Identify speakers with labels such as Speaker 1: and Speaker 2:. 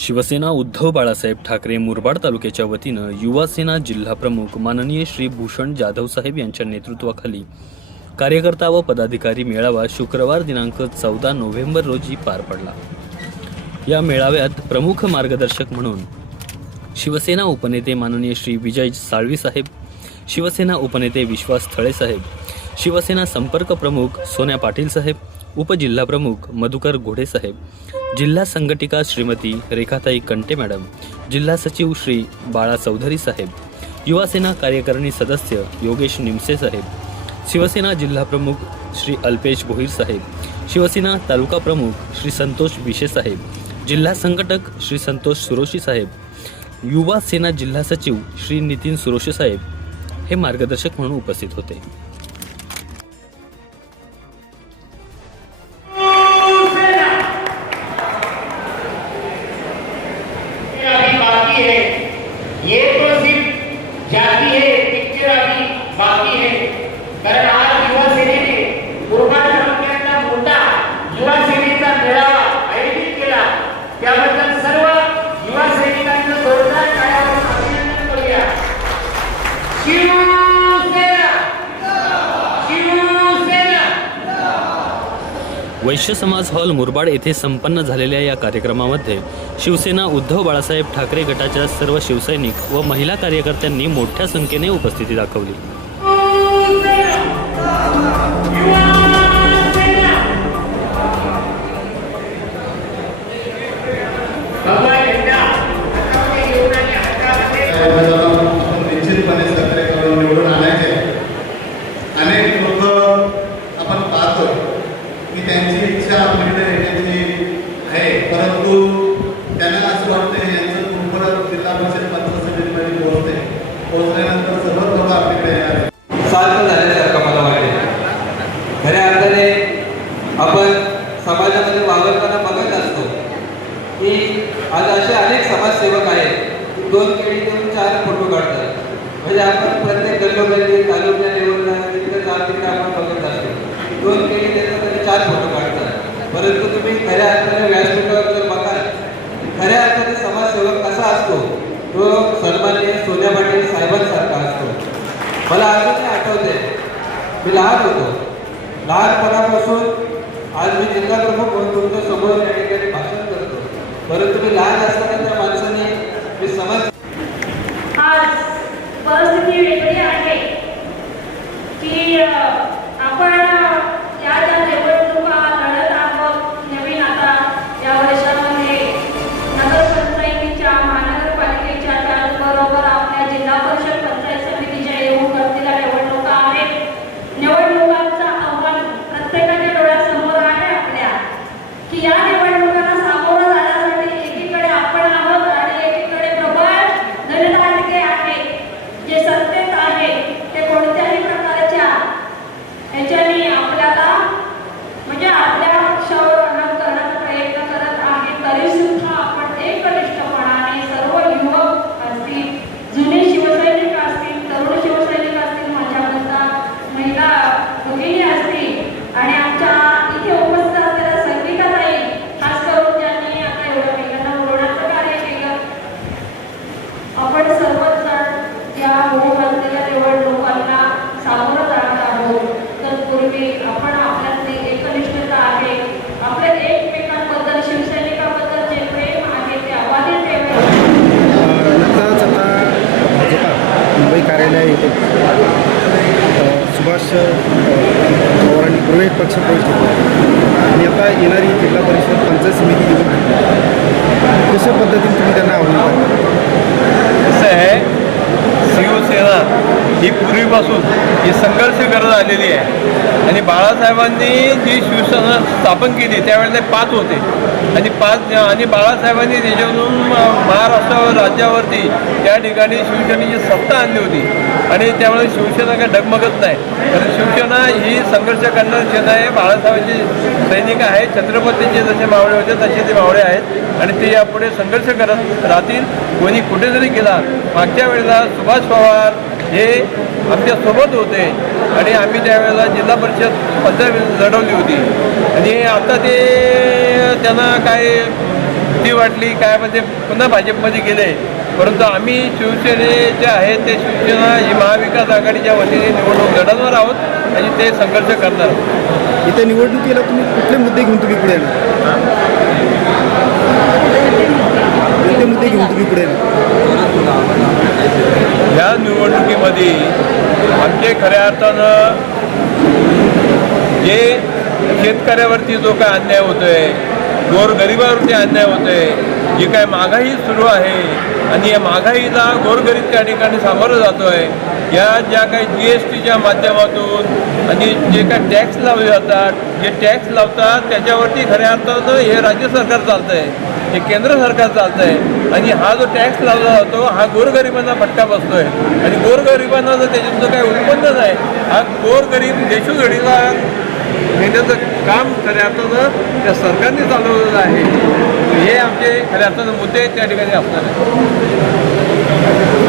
Speaker 1: शिवसेना उद्धव बाळासाहेब ठाकरे मुरबाड तालुक्याच्या वतीनं युवासेना जिल्हाप्रमुख जिल्हा प्रमुख माननीय श्री भूषण जाधव साहेब यांच्या नेतृत्वाखाली कार्यकर्ता व पदाधिकारी मेळावा शुक्रवार दिनांक चौदा नोव्हेंबर रोजी पार पडला. या मेळाव्यात प्रमुख मार्गदर्शक म्हणून शिवसेना उपनेते माननीय श्री विजय साळवी साहेब शिवसेना उपनेते विश्वास थळे साहेब शिवसेना संपर्क प्रमुख सोन्या पाटील साहेब उपजिल्हाप्रमुख मधुकर घोडे साहेब जिल्हा संघटिका श्रीमती रेखाताई कंटे मॅडम जिल्हा सचिव श्री बाळा चौधरी साहेब युवासेना कार्यकारिणी सदस्य योगेश निमसे साहेब शिवसेना जिल्हा प्रमुख श्री अल्पेश भोईर साहेब शिवसेना तालुका प्रमुख श्री संतोष विशे साहेब जिल्हा संघटक श्री संतोष सुरोशी साहेब युवा सेना जिल्हा सचिव श्री नितीन सुरोशी साहेब हे मार्गदर्शक म्हणून उपस्थित होते.
Speaker 2: जाती है पिक्चर अभी बाकी है। कारण आज युवा सेनेने मुरबाड तालुक्यातला मोठा युवा सेनेचा मेळावा आयोजित केला. त्याबद्दल सर्व युवा सैनिकांचं जोरदार टाळ्यावर अभिनंदन करूया. शिवसेना शिवसेना
Speaker 1: वैश्य समाज हॉल मुरबाड येथे संपन्न झालेल्या या कार्यक्रमामध्ये शिवसेना उद्धव बाळासाहेब ठाकरे गटाच्या सर्व शिवसैनिक व महिला कार्यकर्त्यांनी मोठ्या संख्येने उपस्थिती दाखवली.
Speaker 3: निश्चितपणे सक्रिय करून निवडून आणायचे. अनेक लोक आपण पाहतो की त्यांची इच्छा आपल्याकडे येण्याची आहे परंतु त्यांना असं वाटतं यांचं कुंपण जिल्हा परिषद पंचायत समितीमध्ये पोहोचते पोहोचल्यानंतर सर्व लोक आपल्याकडे येणार
Speaker 4: झाल्यासारखं मला वाटते खऱ्या अर्थाने आपण समाजामध्ये वावरताना बघत असतो की आज असे अनेक समाजसेवक आहेत दोन केळी देऊन चार फोटो काढतात. म्हणजे आपण प्रत्येक गल्लोगल्ली तालुक्या लेवलला तिकडे जात तिकडे आपण बघत असतो. दोन केळी त्याचा आणि चार फोटो काढतात. परंतु तुम्ही खऱ्या अर्थाने व्यासपीठावर जर बघाल खऱ्या अर्थाने समाजसेवक कसा असतो तो सन्माननीय सोन्या पाटील साहेबांसारखा असतो. मला अजूनही आठवते मी लहान होतो. लहानपणापासून आज मी जिल्हा प्रमुख म्हणून तुमच्यासमोर या ठिकाणी भाषण करतो. परंतु मी लहान असताना त्या माणसाने मी समज
Speaker 5: आज परिस्थिती वेगळी आहे. की अ, आपण या ज्या निवडणुका लढत आहोत नवीन आता या वर्षामध्ये नगरपंचायतीच्या महानगरपालिकेच्या त्याचबरोबर आपल्या जिल्हा परिषद पंचायत समितीच्या येऊन करलेल्या निवडणुका आहेत निवडणुकांचं आव्हान प्रत्येकाच्या डोळ्यासमोर आहे आपल्या की या निवडणुकांना सामोरं जाण्यासाठी एकीकडे आपण आहोत आणि एकीकडे प्रबळ धनदांडके आहे जे सत्तेत आहे ते कोणत्याही प्रकारच्या ह्याच्याने आपल्याला म्हणजे आपल्या पक्षावर अनाम करण्याचा प्रयत्न करत आहे तरी सुद्धा आपण एकनिष्ठपणाने सर्व युवक असतील जुने शिवसैनिक असतील तरुण शिवसैनिक असतील माझ्या म्हणता महिला भगिनी असतील आणि आमच्या इथे उपस्थित असलेल्या सैनिकाताई खास करून ज्यांनी आता एवढं महिलांना बोलवण्याचं कार्य केलं आपण सर्वच जण या होऊ घातलेल्या निवडणुकांना सामोरं जाणार आहोत तत्पूर्वी आपण आपल्यातली एकनिष्ठता आहे आपल्या एकमेकांबद्दल शिवसैनिकाबद्दल जे प्रेम आहे ते अबाधित ठेवायचे
Speaker 6: नुकताच आता भाजपा मुंबई कार्यालय येथे सुभाष पवारांनी पूर्व एक पक्ष प्रवेश घेतला. आणि आता येणारी जिल्हा परिषद पंचायत समिती निवडणूक कशा पद्धतीने तुम्ही त्यांना आव्हान करता?
Speaker 7: कसं आहे शिवसेना ही पूर्वीपासून ही संघर्ष करत आलेली आहे. आणि बाळासाहेबांनी जी शिवसेना स्थापन केली त्यावेळेला पाच होते. आणि पाच आणि बाळासाहेबांनी त्याच्यातून महाराष्ट्रावर राज्यावरती त्या ठिकाणी शिवसेनेची सत्ता आणली होती. आणि त्यामुळे शिवसेना काही डगमगत नाही. कारण शिवसेना ही संघर्ष करणारी सेना आहे. बाळासाहेबांचे सैनिक आहेत. छत्रपतीचे जसे मावळे होते तसे ते मावळे आहेत. आणि ते यापुढे संघर्ष करत राहतील. कोणी कुठे जरी गेला. मागच्या वेळेला सुभाष पवार हे आमच्यासोबत होते. आणि आम्ही त्यावेळेला जिल्हा परिषद पंचायत लढवली होती. आणि आता ते त्यांना काय भीती वाटली काय म्हणजे पुन्हा भाजपमध्ये गेले. परंतु आम्ही शिवसेने जे आहे ते शिवसेना ही महाविकास आघाडीच्या वतीने निवडणूक लढवणार आहोत आणि ते संघर्ष करणार आहोत.
Speaker 6: इथे निवडणुकीला तुम्ही कुठले मुद्दे घेऊन तुम्ही पुढे कोणते मुद्दे घेऊन तुम्ही पुढे
Speaker 7: या निवडणुकीमध्ये आमचे खऱ्या अर्थानं जे शेतकऱ्यावरती जो काय अन्याय होतोय गोरगरिबावरती अन्याय होतोय. जी काय महागाई सुरू आहे आणि या महागाईला गोरगरीब त्या ठिकाणी सामोरं आहे या ज्या काही जी एस टीच्या माध्यमातून आणि जे काय टॅक्स लावले जातात जे टॅक्स लावतात त्याच्यावरती खऱ्या अर्थानं हे राज्य सरकार चालतं आहे हे केंद्र सरकार चालतं आहे आणि हा जो टॅक्स लावला जातो हा गोरगरिबांना फटका बसतोय. आणि गोरगरिबांना जर त्याच्यातून काही उत्पन्न नाही हा गोरगरीब देशोधडीला नेण्याचं काम खऱ्या अर्थानं त्या सरकारने चालवलेलं आहे. हे आमचे खऱ्या अर्थानं मुद्दे त्या ठिकाणी असणार आहेत.